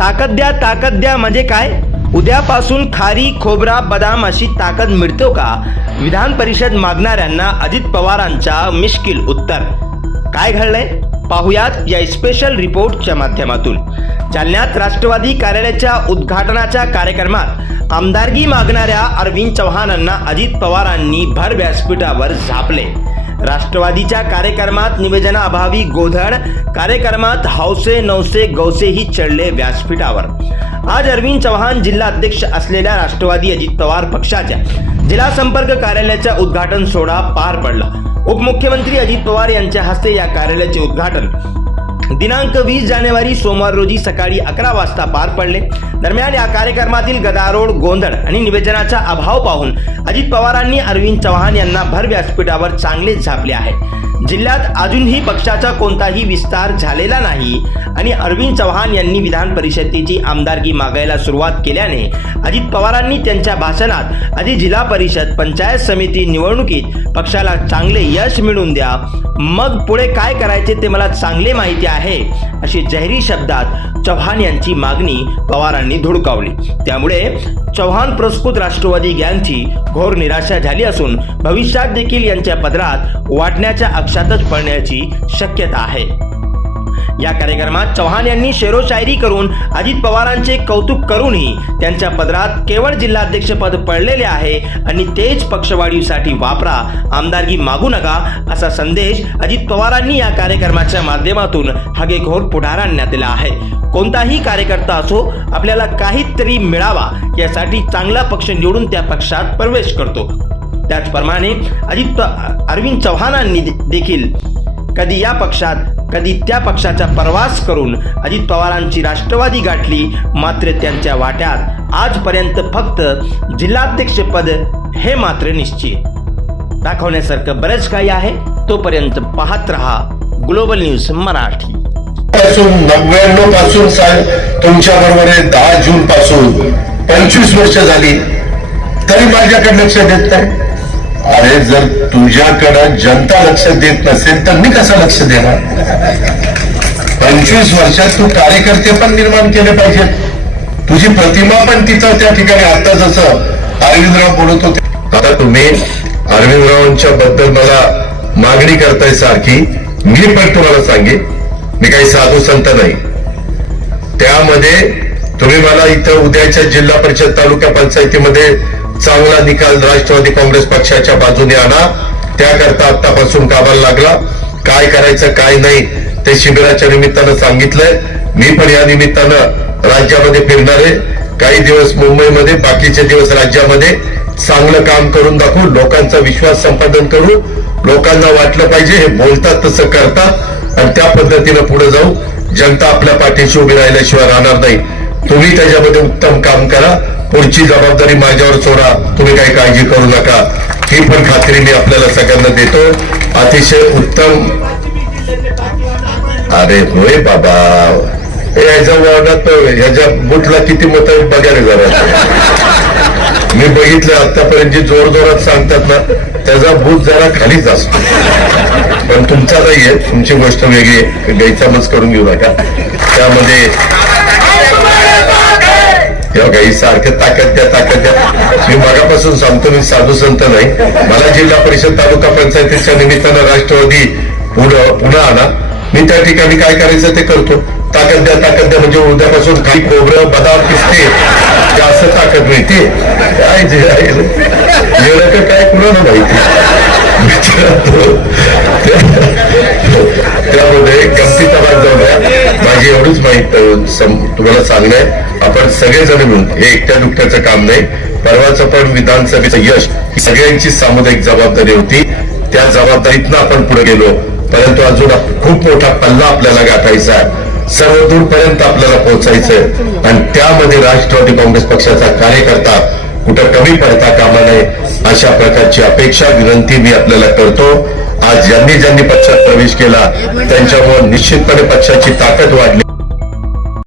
ताकद द्या ताकद द्या म्हणजे काय? उद्यापासून खारी खोबरा बदाम अशी ताकद मिळतो हो का? विधान परिषद मागणाऱ्यांना अजित पवारांच्या मिश्किल उत्तर. काय घडलंय? पाहुयात या स्पेशल रिपोर्टच्या माध्यमातून. जालन्यात राष्ट्रवादी कार्यालयाच्या उद्घाटनाच्या कार्यक्रमात आमदारगी मागणाऱ्या अरविंद चव्हाणांना अजित पवारांनी भर व्यासपीठावर झापले. राष्ट्रवादीच्या कार्यक्रमात निवेदनाअभावी गोधड कार्यक्रमात हौसे नौसे गौसेही चढले व्यासपीठावर. आज अरविंद चव्हाण जिल्हा अध्यक्ष असलेल्या राष्ट्रवादी अजित पवार पक्षाच्या जिल्हा संपर्क कार्यालयाचा उद्घाटन सोहळा पार पडला. उपमुख्यमंत्री अजित पवार यांच्या हस्ते या कार्यालयाचे उद्घाटन दिनांक वीस जानेवारी सोमवार रोजी सकाळी अकरा वाजता पार पडले. दरम्यान या कार्यक्रमातील गदारोळ गोंधळ आणि निवेदनाचा अभाव पाहून अजित पवारांनी अरविंद चव्हाण यांना भर व्यासपीठावर चांगलेच झापले आहे. जिल्ह्यात अजूनही पक्षाचा कोणताही विस्तार झालेला नाही आणि अरविंद चव्हाण यांनी विधान परिषदेची आमदारकी मागायला सुरुवात केल्याने अजित पवारांनी त्यांच्या भाषणात आधी जिल्हा परिषद पंचायत समिती निवडणुकीत पक्षाला चांगले यश मिळवून द्या. मग पुढे काय करायचे ते मला चांगले माहिती आहे. आहे अशी जाहिरी शब्दात चव्हाण यांची मागणी पवारांनी धुडकावली. त्यामुळे चव्हाण पुरस्कृत राष्ट्रवादी गँगची घोर निराशा झाली असून भविष्यात देखील यांच्या पदरात वाटण्याच्या अक्षातच पडण्याची शक्यता आहे. या कार्यक्रमात चव्हाण यांनी शेरोशायरी करून अजित पवारांचे कौतुक करूनही त्यांच्या पदरात केवळ जिल्हाध्यक्षपद पडलेले आहे आणि तेच पक्षवाढीसाठी वापरा आमदारकी मागू नका असा संदेश अजित पवारांनी या कार्यक्रमाच्या माध्यमातून हगेखोर पुढार आणण्यात दिला आहे. कोणताही कार्यकर्ता असो आपल्याला काहीतरी मिळावा यासाठी चांगला पक्ष निवडून त्या पक्षात प्रवेश करतो. त्याचप्रमाणे अजित अरविंद चव्हाणांनी देखील कधी या पक्षात कधी त्या पक्षाचा प्रवास करून अजित पवारांची राष्ट्रवादी गाठली मात्र त्यांच्या वाट्यात आजपर्यंत फक्त जिल्हाध्यक्षपद हे मात्र निश्चित. दाखवण्यासारखं बरंच काही आहे. तोपर्यंत पाहत रहा ग्लोबल न्यूज मराठी. पासून नव्याण्णवपासून साहेब तुमच्या बरोबर दहा जून पासून. पंचवीस वर्ष झाली. तरी माझ्याकडे लक्ष देत नाही. अरे जर तुझ्याकडं जनता लक्ष देत नसेल तर मी कसं लक्ष देणार? पंचवीस वर्षात तू कार्यकर्ते पण निर्माण केले पाहिजेत. तुझी प्रतिमा पण तिथं त्या ठिकाणी. आता जसं अरविंदराव बोलत होते. आता तुम्ही अरविंदरावांच्या बद्दल मला मागणी करताय सारखी. मी पण तुम्हाला सांगेन. मी काही साधू संत नाही. त्यामध्ये तुम्ही मला इथं उद्याच्या जिल्हा परिषद तालुका पंचायतीमध्ये चांगला निकाल राष्ट्रवादी काँग्रेस पक्षाच्या बाजूने आणा. त्याकरता आतापासून कामाला लागला. काय करायचं काय नाही ते शिबिराच्या निमित्तानं सांगितलंय. मी पण या निमित्तानं राज्यामध्ये फिरणार आहे. काही दिवस मुंबईमध्ये बाकीचे दिवस राज्यामध्ये. चांगलं काम करून दाखवू लोकांचा विश्वास संपादन करू. लोकांना वाटलं पाहिजे हे बोलतात तसं करतात. आणि त्या पद्धतीनं पुढे जाऊ. जनता आपल्या पाठीशी उभी राहिल्याशिवाय राहणार नाही. तुम्ही त्याच्यामध्ये उत्तम काम करा. पुढची जबाबदारी माझ्यावर सोडा. तुम्ही काही काळजी करू नका. ही पण खात्री मी आपल्याला सगळ्यांना देतो. अतिशय उत्तम. अरे होय बाबा. याच्या ह्याच्या वर्गात ह्याच्या बुटला किती मत आहेत बघा रे जरा. मी बघितलं आतापर्यंत जी जोर जोरात सांगतात ना त्याचा बूट जरा खालीच असतो. पण तुमचा नाही आहे तुमची गोष्ट वेगळी आहे. गैरसमज करून घेऊ नका. त्यामध्ये तेव्हा काही सारखं ताकद द्या ताकद द्या. मी मगापासून सांगतो मी साधू संत नाही. मला जिल्हा परिषद तालुका पंचायतीच्या निमित्तानं राष्ट्रवादी पुढं पुन्हा आणा. मी त्या ठिकाणी काय करायचं ते करतो. ताकद द्या ताकद द्या म्हणजे उद्यापासून काही खोबरं बदाम पिसते जास्त ताकद मिळते काय जे आहे एवढं काय कुणाला माहिती? त्यामुळे त्या- त्यामध्ये गमतीचा भाग जाऊ द्या माझी एवढीच माहीत तुम्हाला सांगणं आपण सगळेजण मिळून हे एकट्या दुकट्याचं काम नाही परवाचं पण विधानसभेचं यश ही सगळ्यांची सामुदायिक जबाबदारी होती. त्या जबाबदारीतनं आपण पुढे गेलो. परंतु अजून खूप मोठा पल्ला आपल्याला गाठायचा आहे. सर्व दूरपर्यंत आपल्याला पोहोचायचंय आणि त्यामध्ये राष्ट्रवादी काँग्रेस पक्षाचा कार्यकर्ता कुठं कमी पडता कामा नये अशा प्रकारची अपेक्षा विनंती मी आपल्याला करतो. आज ज्यांनी ज्यांनी पक्षात प्रवेश केला त्यांच्यामुळे निश्चितपणे पक्षाची ताकद वाढली.